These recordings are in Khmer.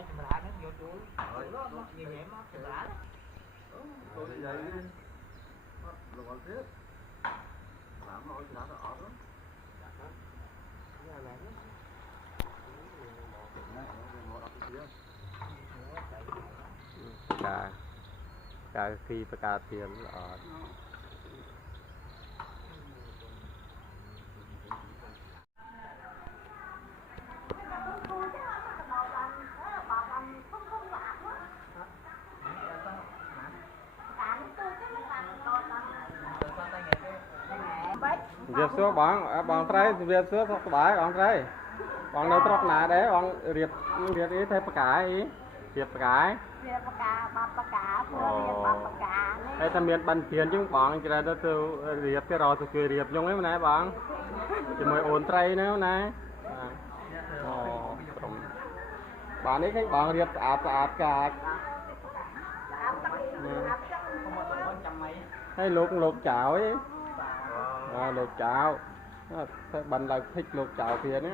nói chùm lá nó vô chuối nó gì vậy mà chùm lá tôi vậy đi lục vào tiếp làm nó chùm lá nó ọt lắm cả khi cả tiền ở Việt xưa bọn trai Việt xưa thuộc bài bọn trai bọn nơi trọc nà đấy bọn riệp ý thay bạc ý riệp bạc đây tham miền bắn tiền chúng bọn ra đó từ riệp cái rò từ cười riệp nhung ấy mà này bọn chỉ mới ổn trai nữa này bọn ấy khách bọn riệp ạp cả hay luộc chảo ấy luộc chảo bắn là thích luộc chảo tiền á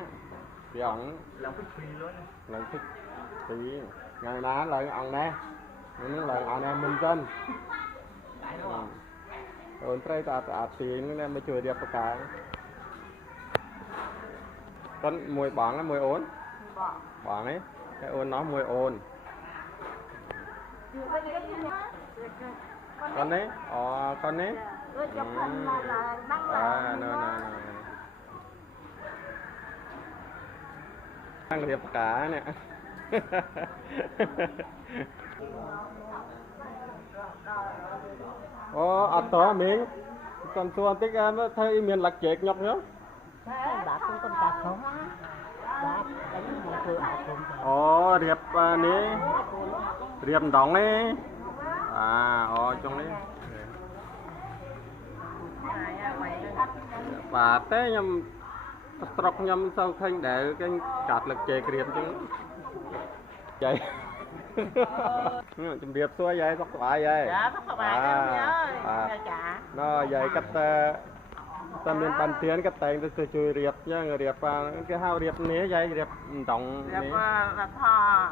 thì ổng lần thích thì ngày ná lần ông nè những lần ông nè mình dân ổn trai ạp tiền nên mới chui đẹp cả con mùi bỏng là mùi ổn bỏng ấy cái ổn nó mùi ổn con đấy con đấy ăn điệp cả nè ở đó miếng còn xua tích thấy miền lạc chệch nhọc nhớ điệp ní điệp đóng ấy trong đấy và thế nhầm trọc nhầm sau thanh để cái cạt lực chè kìm chứ vậy chùm điệp xua vậy tóc bài vậy dạ tóc bài nó vậy cách tâm miền bàn tiến cách tiền từ chui điệp nha người điệp cái hao điệp ní vậy điệp đồng điệp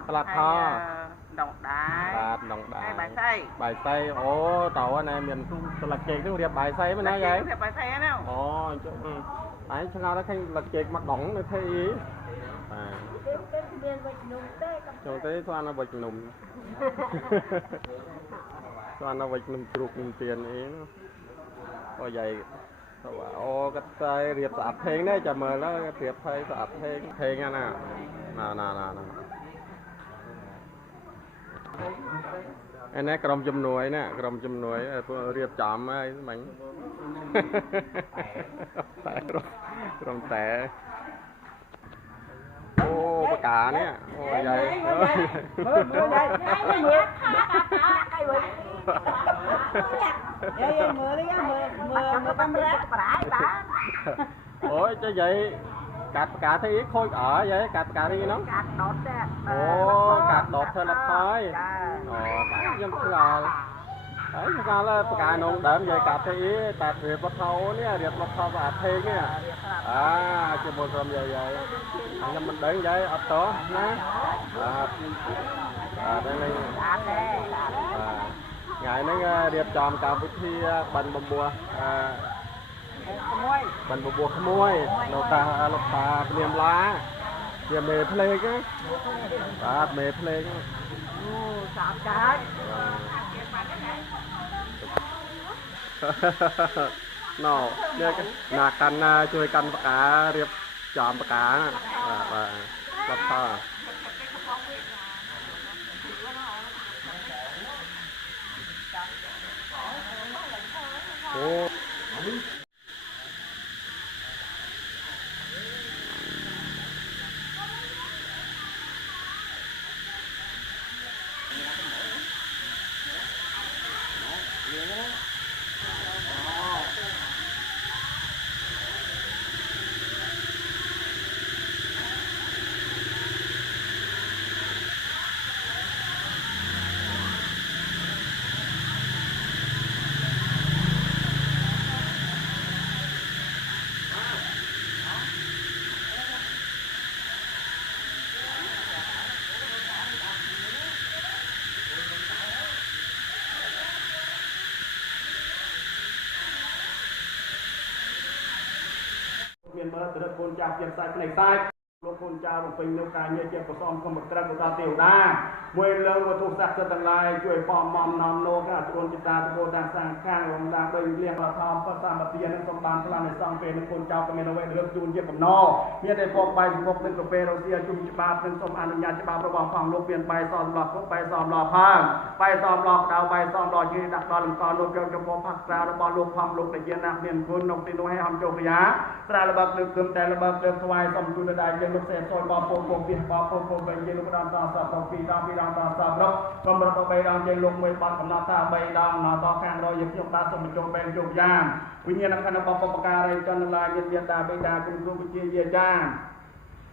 là thò đồng đá bài xây tàu này miền lạc chè cái điệp bài xây mới nói vậy điệp bài xây nào đấy cho nào đó khanh lật chệch mặt đỏng nó thấy ý cho tới thoa nó bịch nùng thoa nó bịch nùng trục nùng tiền ý nó vậy cái tay riệp sạp thênh đấy chả mời nó riệp hay sạp thênh nha nè nào anh ấy cầm chùm nuôi nè cầm chùm nuôi riệp chạm ấy mình cầm tẻ bạc cả nè vậy ôi cho vậy cạt cả thấy ít khôi ở vậy cạt cả đi nó cạt đột thôi là thôi nhưng là đấy ra là cả nông đám vậy cạt thấy tạt riệp bắt thâu nè riệp bắt thâu và thê nè chỉ một rầm vậy nhưng mình đến vậy ở đó nè đây này ngày nó điệp tròn cả với thi bần bầm bùa khăm môi lột tà niềm lá niềm mề phê á mề phê nó nà căn chui căn bạc cá riệp tròn bạc cá và lột tà មើលទៅកូនចាស់ជាសាច់ផ្នែកសាច់លោកកូនចៅរំពេញនៅការងារជាប្រសំគុំបត្រឹកដល់ទេវតាមួយលើវត្ថុស័ក្តិសិទ្ធិទាំងឡាយជួយប៉មំនាំនោការជួនចិត្តទៅតាមសាងខាងរំដាដោយលៀងប្រថមប្រសាមតិនឹងសំបានផ្លាននៃសង្ឃពេលនឹងកូនចៅក៏មានអ្វីរឿងជូនជាកំណោមានតែពកបាយមុខនឹងកាហ្វេរ៉ូស៊ីជុំច្បាប់នឹងសូមអនុញ្ញាតច្បាប់របស់ផងលោកមានបាយសសម្រាប់គុកបាយសំឡផងបាយសំឡដៅបាយសំឡជិះដាក់ដល់លំកលោកយកចំពោះផាក់ស្រារបស់លោកផងលោកដែលជាណាស់មានគុណក្នុងទីនោះឲ្យហំជោគយាស្រាលបើកលើកគឹមតែលបើកលើកថ្វាយសំជូនដល់យើងលោកសេសូនបងពុកពុកពីបងពុកពុកវិញយើងលោកដល់តសតពីដល់ដល់តសរកកំរត់ទៅ3ដងយើងលោកមួយបាត់កំណត់ថា3ដងមកតខាងរយយើងខ្ញុំបានសូមបញ្ចូលបែងជោគយាវិញ្ញាណខណ្ឌរបស់បពការីចន្ទឡាយមានយាតាបេតាគុំគ្រូវិជាយាចា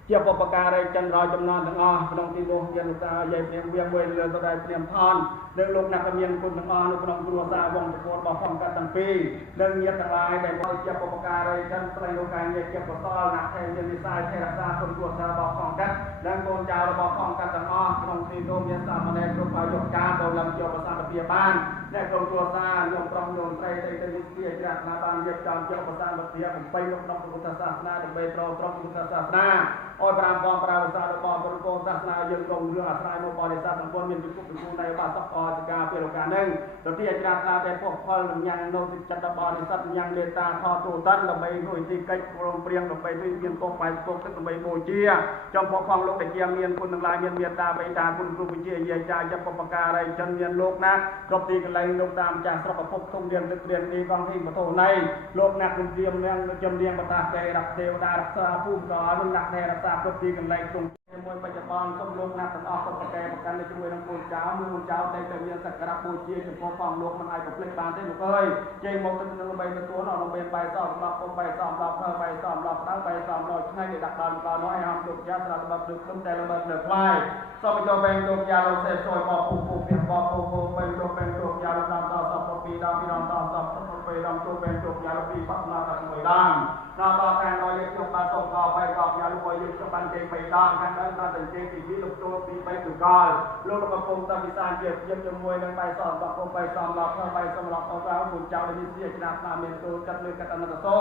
ជាបពការីចន្ទរយចំនួនទាំងអស់ក្នុងទីនោះយានតាយាយព្រាមវាមួយលើទៅដែរព្រាមថននិងលោកអ្នកមានគុណទាំងអស់នៅក្នុងគ្រួសារវងតកូលរបស់ផងកាត់ទាំងពីរនិងញាតិទាំងឡាយដែលមកជាបពការីចន្ទប្រៃលោកកាយជាបសលអ្នកថែមានវិស័យថែរក្សាគុណគ្រួសាររបស់ផងកាត់និងកូនចៅរបស់ផងកាត់ទាំងអស់ក្នុងទីនោះមានសាមណេរគ្រប់អាយុកាលដល់ឡើងជាប្រសាទភាបានអ្នកក្រុមគ្រួសារញោមប្រុសញោមស្រីដែលទៅវិទ្យាជ្រះថ្នាក់បានរៀបចំជាប្រសាទវិទ្យាបំពេញក្នុងពុទ្ធសាសនាដើម្បីប្រោត្រង់ពុទ្ធសាសនាអរ5បងប្រាវសារបស់ព្រះពុទ្ធសាសនាយើងក្នុងរឿងអាស្រ័យមកបរិស័ទទាំងពួងមានពិភពពិភពនៃបាសកអធិការពេលកាលនឹងទៅទីជ្រះថ្នាក់តែពុកផលនឹងយ៉ាងនៅចិត្តបរិស័ទយ៉ាងមេត្តាថតទូតិនដើម្បីជួយទីកិច្ចព្រមព្រៀងដើម្បីជួយមានពុកបាយពុកទឹកដើម្បីបូជាចំពោះផងលោកដែលជាមានគុណទាំងឡាយមានមេត្តាបេតាគុណគ្រូវិជាយាចាយបបការីចិនមានលោកណាគ្រប់ទីកន្លែងលោកតាមចាស់ស្រុកឪពុកធំរៀនទឹករៀនទីកងទីបទោណៃលោកណាគុំទៀមនាងចំរៀងបតាកែរកទេវតារក្សាភូមិក៏នឹងណាក់ថែរក្សាគ្រប់ទីកន្លែងក្នុងមួយបច្ចុប្បន្នសូមលោកណាទាំងអស់គ្រប់ប្រកែប្រកាន់នៅជាមួយនឹងកូនចៅមួយកូនចៅតែមានសក្ការៈបូជាចំពោះផងលោកមិនអាចបំភ្លេចបានទេលោកអើយជ័យមកទឹកនឹងបីទទួលអរលោកមានបាយសសម្រាប់ពុំបាយសម្រាប់ប្រើបាយសម្រាប់ដល់បាយសម្រាប់ថ្ងៃដែលដាក់ដល់នោះឲ្យហំលោកចាស្រាបបទឹកទុំតែល្បិតលើខ្លាយសូមបញ្ចូលបែងលោកយ៉ាលោកសេជួយបបពុពុពីបបពុពុបែងលោកយ៉ាលោកតាមដល់សពពីដល់ពីដល់ដល់សពពីដល់ចូលបែងលោកយ៉ាលោកពីបាត់ណាស់តែមួយដងដល់ដល់ខាងដល់យើងខ្ញុំបានសូមកោបែងកោយ៉ាលោកយើងខ្ញុំបានគេ3ដងខាងដល់ដល់តែគេពីលោកចូលពី3គឺកលលោកកំពុងតែវិសាជាជាមួយនឹងបាយសរបស់ពុំបាយសម្រាប់បាយសម្រាប់អរគុណចៅដែលមានជាឆ្នាំមានទូកាត់លើកាត់អនុតោ